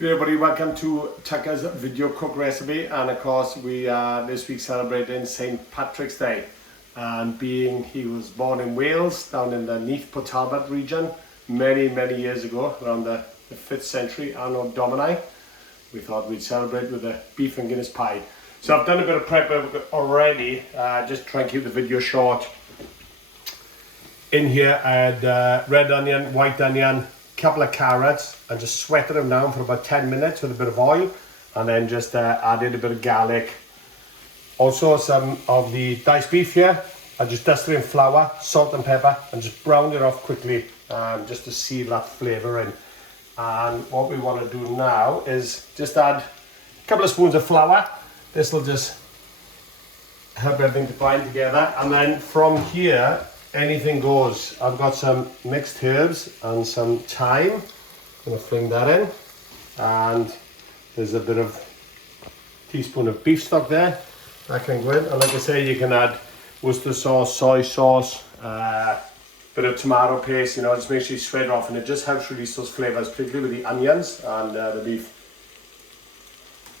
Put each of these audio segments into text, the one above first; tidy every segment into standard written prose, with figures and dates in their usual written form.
Good everybody, welcome to Tucker's video cook recipe, and of course we are this week celebrating St. Patrick's Day, and being he was born in Wales down in the Neath Port Talbot region many years ago, around the 5th century Anno Domini. We thought we'd celebrate with a beef and Guinness pie. So I've done a bit of prep already, just try and keep the video short. In here I had red onion, white onion, couple of carrots, and just sweated them down for about 10 minutes with a bit of oil, and then just added a bit of garlic. Also some of the diced beef here. I just dusted in flour, salt and pepper, and just browned it off quickly, just to seal that flavour in. And what we want to do now is just add a couple of spoons of flour. This will just help everything to bind together, and then from here anything goes. I've got some mixed herbs and some thyme. I'm going to fling that in, and there's a bit of teaspoon of beef stock there that can go in. And like I say, you can add Worcester sauce, soy sauce, bit of tomato paste, you know, just make sure you spread it off, and it just helps release those flavours, particularly with the onions and the beef.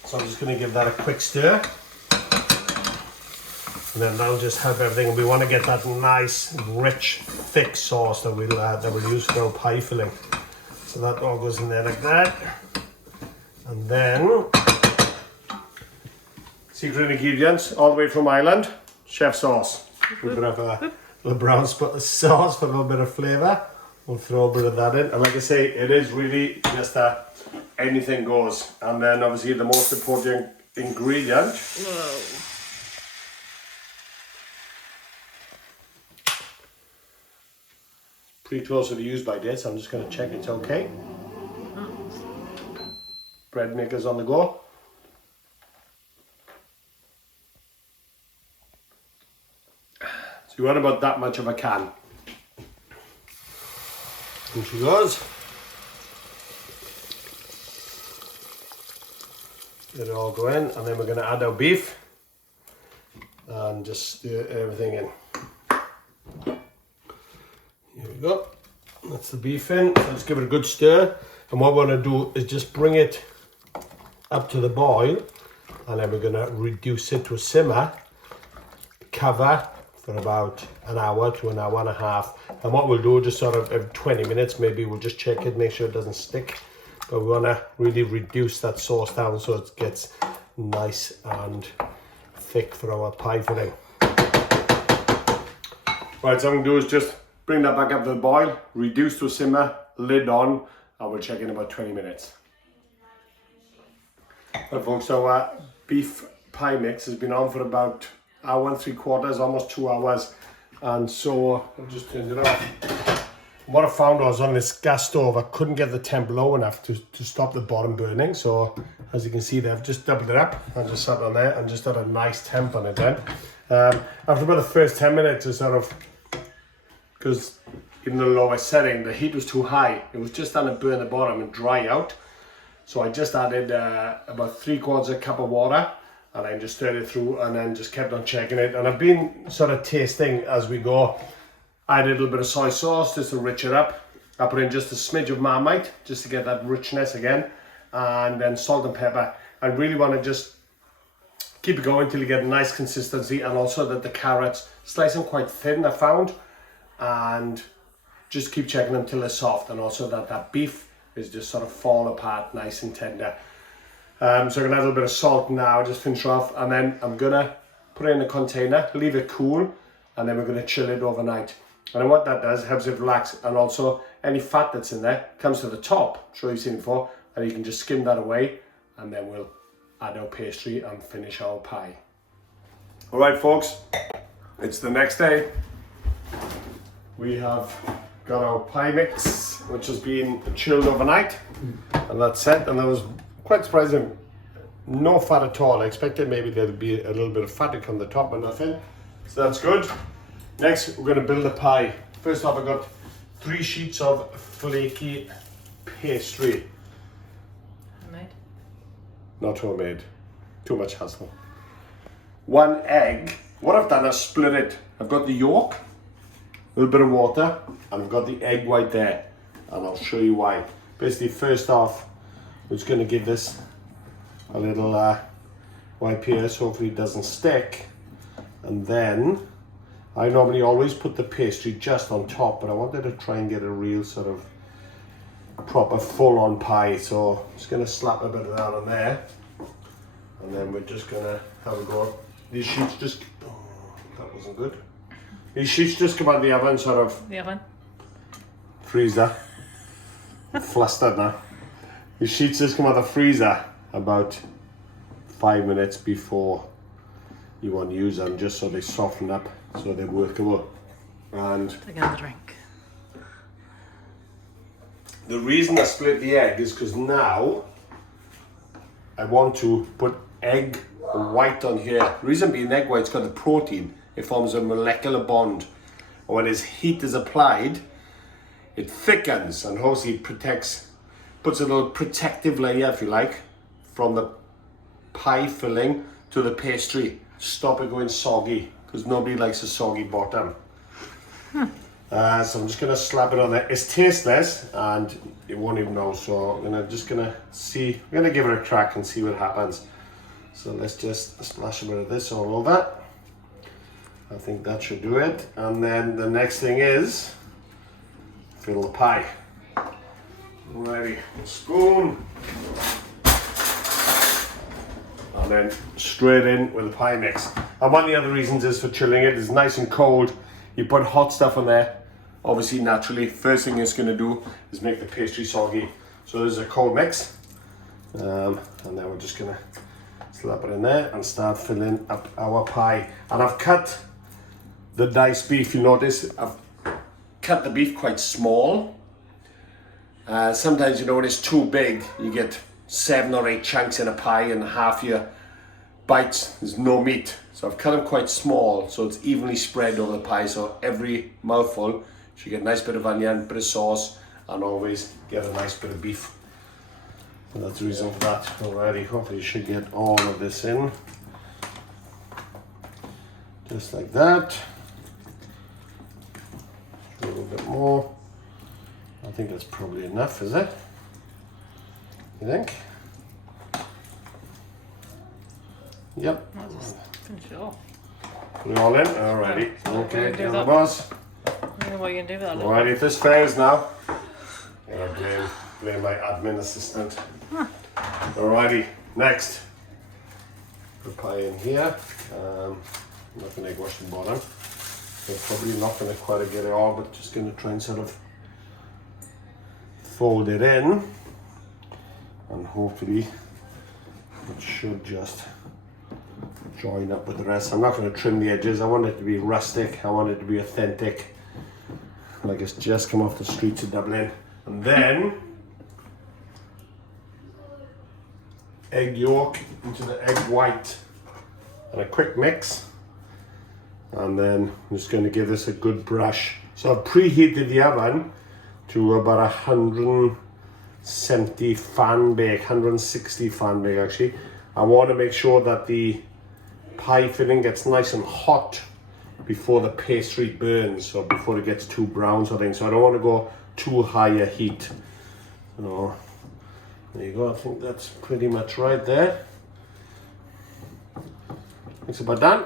So I'm just going to give that a quick stir. And then that'll just help everything. We want to get that nice, rich, thick sauce that we'll use for our pie filling. So that all goes in there like that. And then, secret ingredients, all the way from Ireland, chef sauce. We're going to have a little brown spot of sauce for a little bit of flavour. We'll throw a bit of that in. And like I say, it is really just anything goes. And then obviously the most important ingredient. Whoa. Pretty close to the use by date, so I'm just going to check it's okay. Bread makers on the go. So you want about that much of a can. And she goes. Let it all go in, and then we're going to add our beef and just stir everything in. Here we go, that's the beef in. So let's give it a good stir, and what we're going to do is just bring it up to the boil, and then we're going to reduce it to a simmer, cover for about an hour to an hour and a half. And what we'll do, just sort of every 20 minutes maybe, we'll just check it, make sure it doesn't stick, but we want to really reduce that sauce down so it gets nice and thick for our pie filling. Right, so what I'm going to do is just bring that back up to the boil, reduce to a simmer, lid on, and we'll check in about 20 minutes. Right folks, so our beef pie mix has been on for about an hour and 3/4, almost 2 hours. And so I've just turned it off. What I found was on this gas stove, I couldn't get the temp low enough to stop the bottom burning. So as you can see there, I've just doubled it up and just sat on there and just had a nice temp on it then. After about the first 10 minutes, I sort of, because in the lowest setting the heat was too high, it was just starting to burn the bottom and dry out. So I just added about 3/4 cup of water, and then just stirred it through, and then just kept on checking it. And I've been sort of tasting as we go. I added a little bit of soy sauce just to rich it up. I put in just a smidge of Marmite just to get that richness again, and then salt and pepper. I really want to just keep it going till you get a nice consistency, and also that the carrots slice them quite thin, I found. And just keep checking them till they're soft, and also that beef is just sort of fall apart nice and tender. So I'm going to add a little bit of salt now, just finish off, and then I'm going to put it in a container, leave it cool, and then we're going to chill it overnight. And then what that does, helps it relax, and also any fat that's in there comes to the top, I'm sure you've seen it before, and you can just skim that away, and then we'll add our pastry and finish our pie. Alright folks, it's the next day. We have got our pie mix, which has been chilled overnight, and that's set. And that was quite surprising, no fat at all. I expected maybe there'd be a little bit of fat on the top, but nothing. So that's good. Next, we're going to build the pie. First off, I got 3 sheets of flaky pastry. Homemade? Not homemade. Too much hassle. 1 egg. What I've done is split it. I've got the yolk, a little bit of water, and I've got the egg white there, and I'll show you why. Basically, first off, I'm just going to give this a little wipe here so hopefully it doesn't stick. And then I normally always put the pastry just on top, but I wanted to try and get a real sort of proper full-on pie, so I'm just going to slap a bit of that on there, and then we're just going to have a go. These sheets just, oh, that wasn't good. These sheets just come out of the oven, sort of. The oven. Freezer. I'm flustered now. These sheets just come out of the freezer about 5 minutes before you want to use them, just so they soften up, so they're workable. And Take another drink. the reason I split the egg is because now I want to put egg white on here. The reason being, egg white's got the protein. It forms a molecular bond. And when its heat is applied, it thickens and hopefully protects, puts a little protective layer, if you like, from the pie filling to the pastry. Stop it going soggy, because nobody likes a soggy bottom. So I'm just going to slap it on there. It's tasteless and you won't even know, so I'm just going to see, I'm going to give it a crack and see what happens. So let's just splash a bit of this all over. I think that should do it. And then the next thing is fill the pie. Ready, spoon. And then straight in with the pie mix. And one of the other reasons is for chilling it. It's nice and cold. You put hot stuff on there, obviously naturally, first thing it's going to do is make the pastry soggy. So there's a cold mix. And then we're just going to slap it in there and start filling up our pie. And I've cut the diced beef, you notice, I've cut the beef quite small. Sometimes, you know, when it's too big, you get 7 or 8 chunks in a pie and half your bites, there's no meat. So I've cut them quite small, so it's evenly spread over the pie, so every mouthful you should get a nice bit of onion, bit of sauce, and always get a nice bit of beef. So that's the reason for that. Alrighty, hopefully you should get all of this in. Just like that. A little bit more. I think that's probably enough, is it? You think? Yep. I'll just finish it off. Put it all in? Alrighty. Yeah. Okay, Do here that. it was. I don't know what you're going to do with that little Alrighty, if this fails now, I'm gonna blame my admin assistant. Alrighty, next. Put pie in here. I'm not going to wash the bottom. I'm probably not going to quite get it all, but just going to try and sort of fold it in. And hopefully it should just join up with the rest. I'm not going to trim the edges. I want it to be rustic. I want it to be authentic, like it's just come off the streets of Dublin. And then egg yolk into the egg white and a quick mix. And then I'm just going to give this a good brush. So I've preheated the oven to about 170 fan bake, 160 fan bake actually. I want to make sure that the pie filling gets nice and hot before the pastry burns, or before it gets too brown sort of thing. So I don't want to go too high a heat. So there you go, I think that's pretty much right there. It's about done.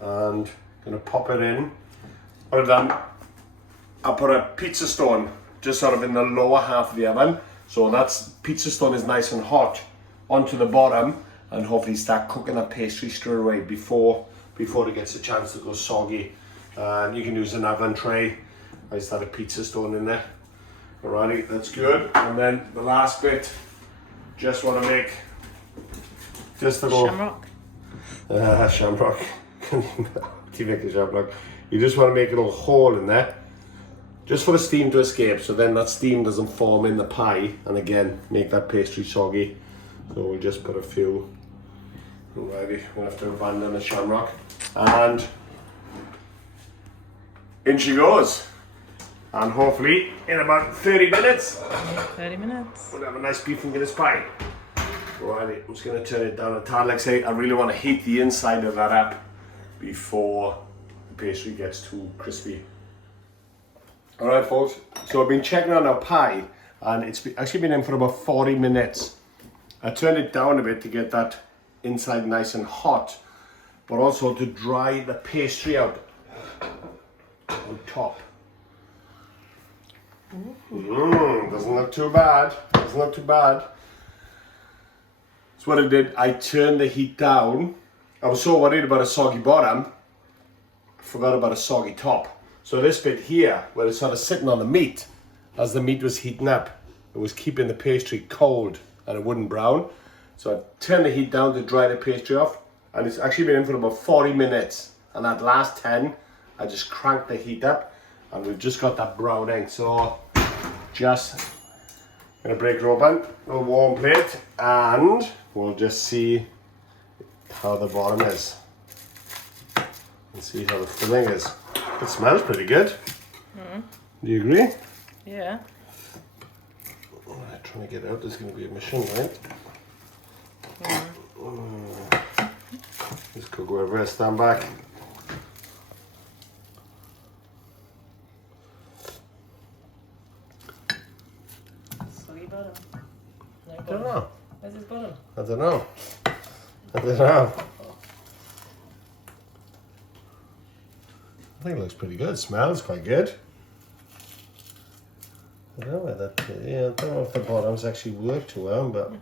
And I'm gonna pop it in. What I've done, I put a pizza stone just sort of in the lower half of the oven. So that's pizza stone is nice and hot onto the bottom, and hopefully start cooking that pastry straight away before it gets a chance to go soggy. And you can use an oven tray. I just had a pizza stone in there. Alrighty, that's good. And then the last bit, just want to make just a little shamrock. Shamrock. Do you make a shamrock? You just want to make a little hole in there, just for the steam to escape, so then that steam doesn't form in the pie and again make that pastry soggy. So we'll just put a few. Alrighty, we'll have to abandon the shamrock, and in she goes. And hopefully in about 30 minutes 30 minutes. we'll have a nice beef and Guinness pie. Alrighty, I'm just going to turn it down a tad. Like I say, I really want to heat the inside of that up before the pastry gets too crispy. Alright folks, so I've been checking on our pie, and it's actually been in for about 40 minutes. I turned it down a bit to get that inside nice and hot, but also to dry the pastry out on top. Doesn't look too bad. Doesn't look too bad. So what I did, I turned the heat down. I was so worried about a soggy bottom, I forgot about a soggy top. So this bit here, where it's sort of sitting on the meat, as the meat was heating up, it was keeping the pastry cold and it wouldn't brown. So I turned the heat down to dry the pastry off, and it's actually been in for about 40 minutes. And that last 10, I just cranked the heat up, and we've just got that browning. So just gonna break it open, a warm plate, and we'll just see how the bottom is. And see how the filling is. It smells pretty good. Do you agree? Yeah. Alright, trying to get it out, there's gonna be a mission, right? Just cook wherever I stand back. Soggy bottom. No I don't bottom. know. Where's his bottom? I don't know. I don't know. I think it looks pretty good. Smells quite good. I don't know where that. Yeah, I don't know if the bottoms actually work too well, but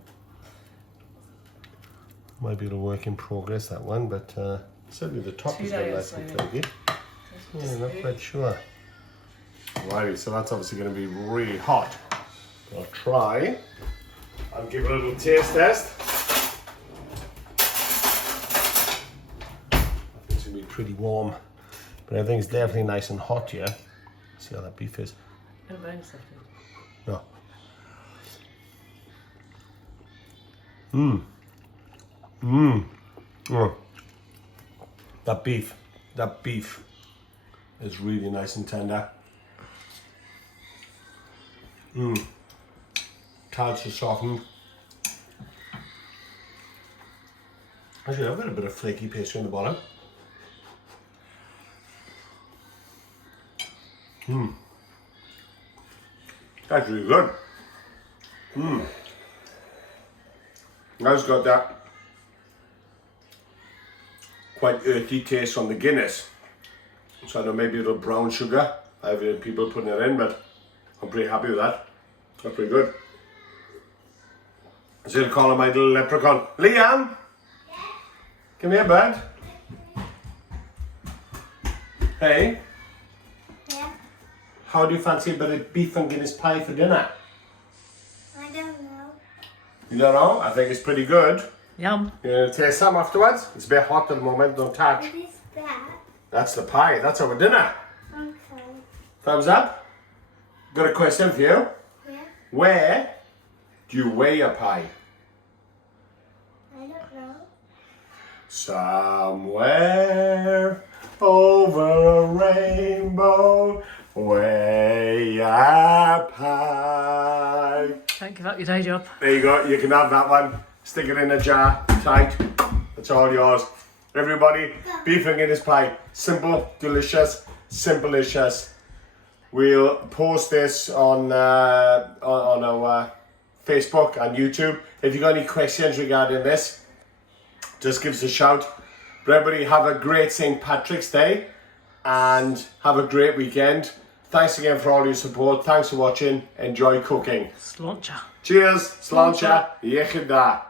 might be a work in progress, that one. But certainly the top is very nice and cookie. Yeah, not quite sure. Righty, so that's obviously going to be really hot. I'll try and give it a little taste test. It's going to be pretty warm, but everything's definitely nice and hot here. See how that beef is. No bones left. No. Oh. That beef is really nice and tender. Carrots are softened. Actually, I've got a bit of flaky pastry on the bottom. That's really good. I've got that quite earthy taste from the Guinness. So I know maybe a little brown sugar. I've heard people putting it in, but I'm pretty happy with that. That's pretty good. I'm going to call him my little leprechaun. Liam! Yeah? Come here, bud. Hey? Yeah? How do you fancy a bit of beef and Guinness pie for dinner? I don't know. You don't know? I think it's pretty good. Yum. You gonna taste some afterwards? It's a bit hot at the moment, don't touch. What is that? That's the pie, that's our dinner. Okay. Thumbs up? Got a question for you. Yeah? Where do you weigh your pie? I don't know. Somewhere over a rainbow, weigh a pie. Don't give up your day job. There you go, you can have that one. Stick it in a jar, tight. That's all yours. Everybody, beef and Guinness pie. Simple, delicious, simplicious. We'll post this on our Facebook and YouTube. If you've got any questions regarding this, just give us a shout. But everybody, have a great St. Patrick's Day and have a great weekend. Thanks again for all your support. Thanks for watching. Enjoy cooking. Sláinte. Cheers. Sláinte. Iechyd da.